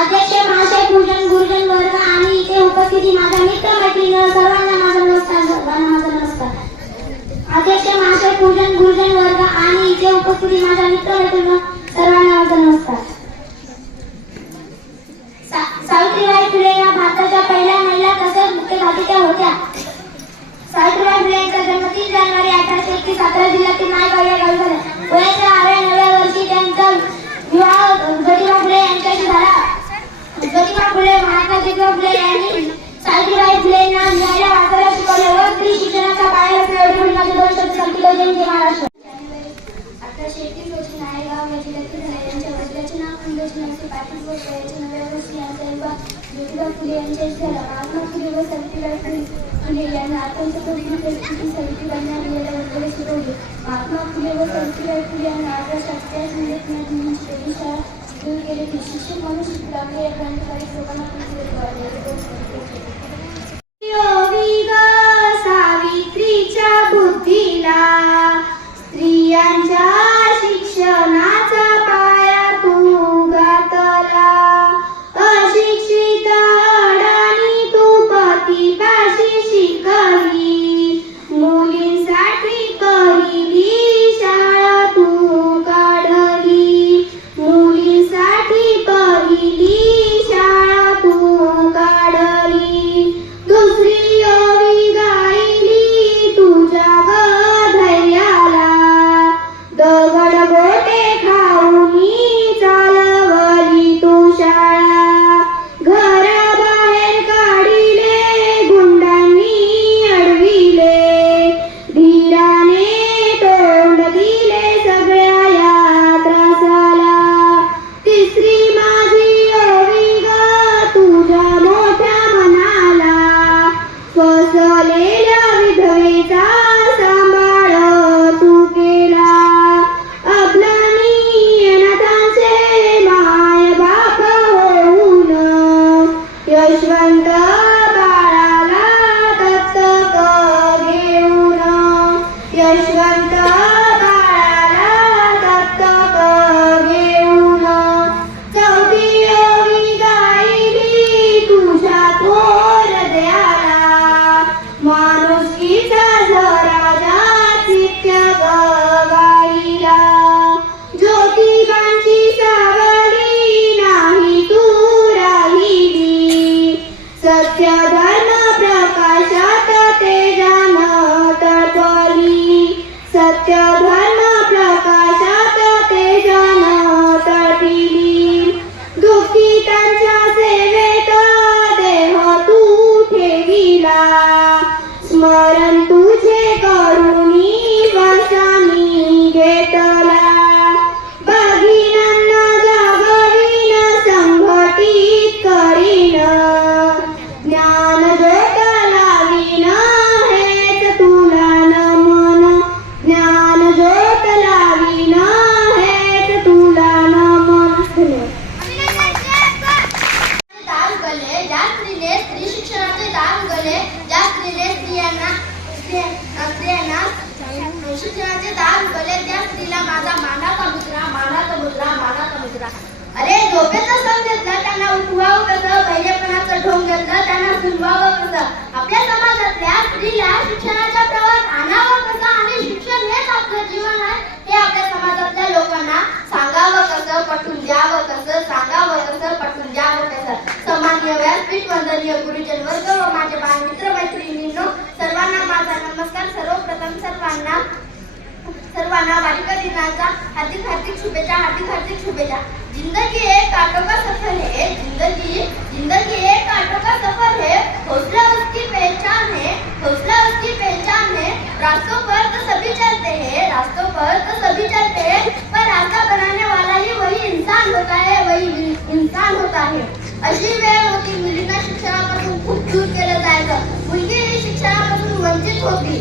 अध्यक्ष महाशय, पूजन गुरुजन वर्ग आणि इथे उपस्थिती माझा मित्र मैत्रिणी सर्वांना माझा नमस्कार. अध्यक्ष महाशय, पूजन गुरुजन वर्ग आणि इथे उपस्थिती माझा मित्र मैत्रिणी सर्वांना माझा नमस्कार. सावित्रीबाई फुले या भारताच्या पहिल्या महिला तसेच मुख्यधातिका होत्या. सावित्रीबाई फुले यांचा जन्म 3 जानेवारी 1821 सातारा जिल्ह्यातील नायगाव या गावी झाला. वयाच्या 9व्या वर्षी त्यांचा विवाह ज्योतिबा फुले यांच्याशी झाला. ज्योतिबा फुले, महात्मा ज्योतिबा फुले यांनी सावित्रीबाई फुलेंना लिहायला वाचायला शिकवले व स्त्री शिक्षणाचा पाया रचला. एवढे माझे 2 शब्द सांगतील. जय हिंद, महाराष्ट्र. 1831 रोजी नायगाव या जिल्ह्यातील झाले. यांच्या वडिलांचे नाव खंडोजी नरसी पाटील व वयाच्या 9व्या वर्षी यांचा विवाह ज्योतिबा फुले यांच्याशी झाला. महात्मा फुले व सावित्रीबाई फुले यांना अत्यंत कठीण परिस्थितीत सावित्रीबाईंना लिहायला वाचायला शिकवले. महात्मा फुले व सावित्रीबाई फुले यांना 1848 मध्ये पुण्यात मुलींची पहिली शाळा सुरू केली. शिक्षक म्हणून शिकले. आपल्या या क्रांतिकारी लोकांना सावित्रीच्या बुद्धीला स्त्रियांच्या शिक्षणाचा पाया तू घातला. अशिक्षित अडाणी तू पतीपाशी शिकली. मुलींसाठी पहिली शाळा तू काढली. मुलींसाठी पहिली शाळा तू काढली. दुसरी ओवी गायली तुझ्या धैर्याला. दगड गोटे खाऊनी चालवली तू शाळा. घराबाहेर काढिले गुंडांनी अडविले. धीराने तोंड दिले सगळ्या या त्रासाला. तिसरी माझी ओवी ग तुझ्या मोठ्या मनाला. फसलेल्या विधवेचा सांभाळ तू केला. अबलानी अनाथांचे माय बाप होऊन यशवंत बाळाला दत्तक घेऊन. यशवंत बाळाला दत्तक घेऊन. चौथी ओवी गायली तुझ्या थोर हृदयाला. माणुसकीचा झरा जाचित्य गाईला. ज्योतिबांची सावली नाही तू राहिली. सत्य धर्म प्रकाशात तेजानं तळपली. सत्य धर्म प्रकाशात तेजानं तळपली. दुःखितांच्या सेवेत देह तू ठेविला. स्मरण तुझे करुणी वर्षांनी घेतला. भगिनींना जागवीन संघटित करीन. ज्ञानज्योत लावीन हेच तुला नमन. ज्ञानज्योत लावीन हेच तुला नमन. दार उघडले ज्या स्त्रीने स्त्री शिक्षणाचे दार उघडले. ज्या स्त्रीने स्त्रियांना शिक्षणाचे दार उघडले त्या स्त्रीला माझा मानाचा मुद्रा, मानाचा मुद्रा, मानाचा मुद्रा. अरे झोपेचं सण घेतलं त्यांना उठवावं कसं. पहिलेपणाचं ढोंग घेतलं त्यांना सुनवावं कसं. आपल्या समाजातल्या स्त्रीला शिक्षणाच्या प्रवाहात आणावं कसं आणि शिक्षण हेच आपलं जीवन आहे हे आपल्या समाजातल्या लोकांना सांगावं कसं, पटवून द्यावं कसं. सांगावं कसं, पटवून द्यावं कसं. सन्माननीय व्यासपीठ, वंदनीय गुरुजन वर्ग व माझे बालमित्र मैत्रिणींनो सर्वांना माझा नमस्कार. सर्वप्रथम सर्वांना बालिका दिनाचा हार्दिक हार्दिक शुभेच्छा. हार्दिक हार्दिक शुभेच्छा. जिंदगी एक कांटों का सफर है. जिंदगी एक कांटों का सफर है. हौसला उसकी पहचान है. हौसला उसकी पहचान है. रास्तों पर तो सभी चलते हैं. रास्तों पर तो सभी चलते हैं पर रास्ता बनाने वाला ही वही इंसान होता है. वही इंसान होता है. अशी वेळ होती मुलींना शिक्षणापासून खूप दूर केलं जायचं. मुलगी ही शिक्षणापासून वंचित होती.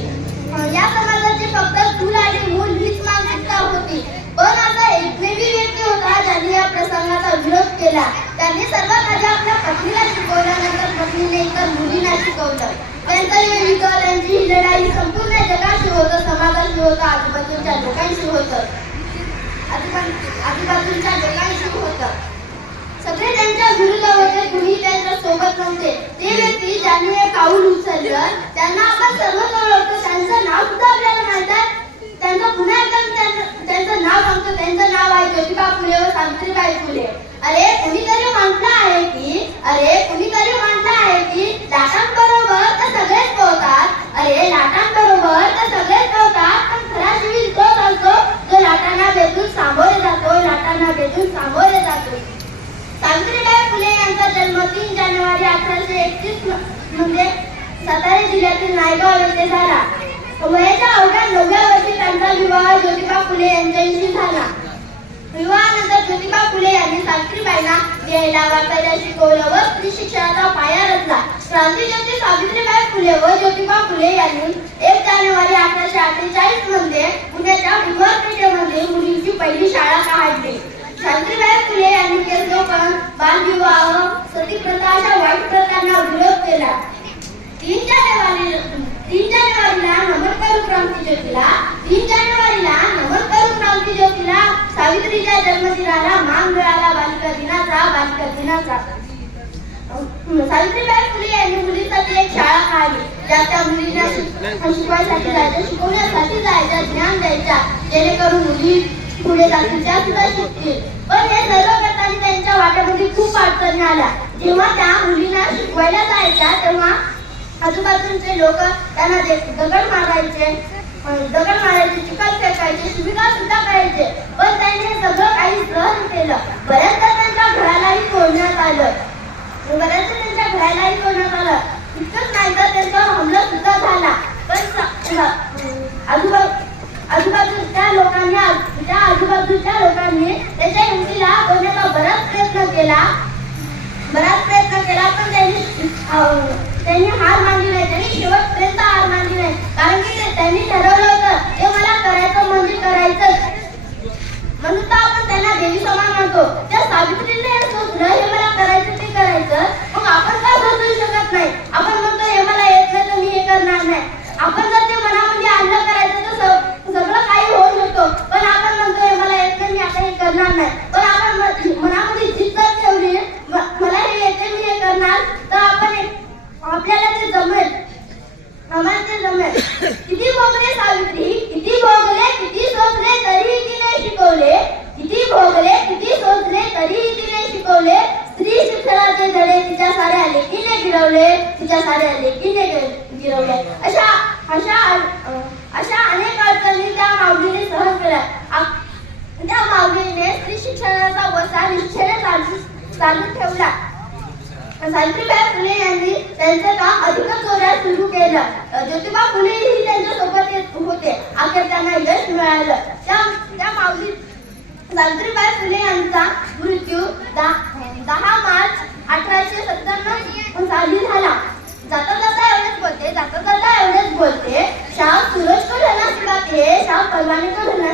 या समाजाची फक्त चूल आणि मूल हीच मानसिकता होती. पण असा एकमेवी व्यक्ती होता ज्यांनी या प्रसंगाचा विरोध केला. त्यांनी सर्वात आधी आपल्या पत्नीला शिकवल्यानंतर पत्नीने इतर मुलींना शिकवलं. त्यांचं हे युद्ध, त्यांची ही लढाई संपूर्ण जगाशी होतं, समाजाशी होतं, आजूबाजूच्या लोकांशी होतं. आजूबाजूच्या लोकांशी होतं. सगळे त्यांच्या विरुद्ध होते, कुणी त्यांच्या सोबत नव्हते. ते व्यक्ती ज्यांनी हे पाऊल उचललं त्यांना आपण सर्वच ओळखतो, त्यांचं नाव सुद्धा आपल्याला माहित आहे. त्यांचं पुन्हा एकदा त्यांचं नाव सांगतो. त्यांचं नाव आहे ज्योतिबा फुले व सावित्रीबाई फुले. कुणीतरी म्हटलं आहे की लाटांबरोबर तर सगळेच पोहतात. लाटांबरोबर तर सगळेच पोहतात, पण खरा जीवी तोच असतो जो लाटांना भेटून सामोरे जातो. सावित्रीबाई फुले यांचा जन्म 3 जानेवारी 1831 म्हणजे सातारा जिल्ह्यातील नायगाव येथे झाला. वयाच्या अवघ्या 9व्या वर्षी त्यांचा विवाह ज्योतिबा फुले यांच्याशी झाला. विवाहानंतर ज्योतिबा फुले यांनी सावित्रीबाईंना लिहायला वाचायला शिकवलं व स्त्री शिक्षणाचा पाया रचला. क्रांतीज्योती सावित्रीबाई फुले व ज्योतिबा फुले यांनी 1 जानेवारी 1848 मध्ये पुण्याच्या बुधवार पेठेमध्ये मुलींची पहिली शाळा काढली. सावित्रीबाई फुले यांनी केसलोपण, बालविवाह, सतीप्रथा अशा वाईट प्रथांना विरोध केला. 3 जानेवारीला नमन करून क्रांतीज्योतीला सावित्रीच्या जन्मदिनाला मान मिळाला बालिका दिनाचा. सावित्रीबाई फुले यांनी मुलींसाठी एक शाळा काढली, ज्यात त्या मुलींना शिकवण्यासाठी जायच्या, ज्ञान द्यायच्या, जेणेकरून मुली पुढे जातील, त्या सुद्धा शिकतील. पण हे सर्व करताना त्यांच्या वाट्यामध्ये खूप अडचणी आल्या. जेव्हा त्या मुलींना शिकवायला जायच्या तेव्हा आजूबाजूचे लोक त्यांना दगड मारायचे, चिखल फेकायचे, शिवीगाळ सुद्धा करायचे. पण त्यांनी सगळं काही सहन केलं. बऱ्याचदा त्यांच्या घरालाही तोडण्यात आलं. इतकंच नाही तर त्यांच्यावर हमला सुद्धा झाला. पण आजूबाजूच्या लोकांनी त्याच्या हिमतीला तोडण्याचा बराच प्रयत्न केला. पण त्यांनी हार मानली नाही. त्यांनी शेवटपर्यंत हार मानली नाही. कारण की त्यांनी ठरवलं होतं हे मला करायचं म्हणजे करायचंच. म्हणून तर आपण त्यांना देवी समान मानतो. त्या सावित्रीने हे सोचलं हे मला करायचं ते करायचं. मग आपण का सोचू शकत नाही? आपण म्हणतो हे मला येत नाही तर मी हे करणार नाही. आपण जर ते मनामध्ये आणलं करायचं तर सगळं काही होऊ शकतो. पण आपण म्हणतो हे मला येत नाही मी आता हे करणार नाही. पण आपण मनामध्ये जिद्द ठेवली मला हे येते मी हे करणार, तर आपल्याला ते जमेल. किती भोगले सावित्री, किती भोगले, किती सोचले तरीही तिने शिकवले. शिकवले. स्त्री शिक्षणाचे धडे तिच्या साऱ्या लेकीने गिरवले. अशा अनेक अडचणी त्या माऊलीने सहन केल्या. त्या माऊलीने स्त्री शिक्षणाचा वसा निश्चयाने चालू ठेवला. सावित्रीबाई फुले यांनी त्यांचं काम अधिकच जोरात सुरू केलं. ज्योतिबा फुलेही त्यांच्या सोबत होते. अखेर त्यांना यश मिळालं. त्या माऊली सावित्रीबाई फुले यांचा मृत्यू 10 मार्च 1857 साली झाला. जाता जाता एवढेच बोलते शाम सूरज को ढलना सिखाते, शाम परवाने को ढलना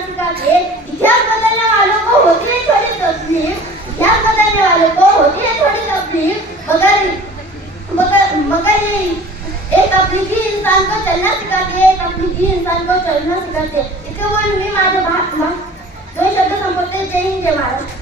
सिखाते. इतिहास बदलने वालों को होती है थोड़ी तकलीफ, मगर ये एक तकलीफी इंसान को चलना सिखाते. इतके बोलून मी माझे 2 शब्द संपवते. जय हिंद, जय महाराष्ट्र.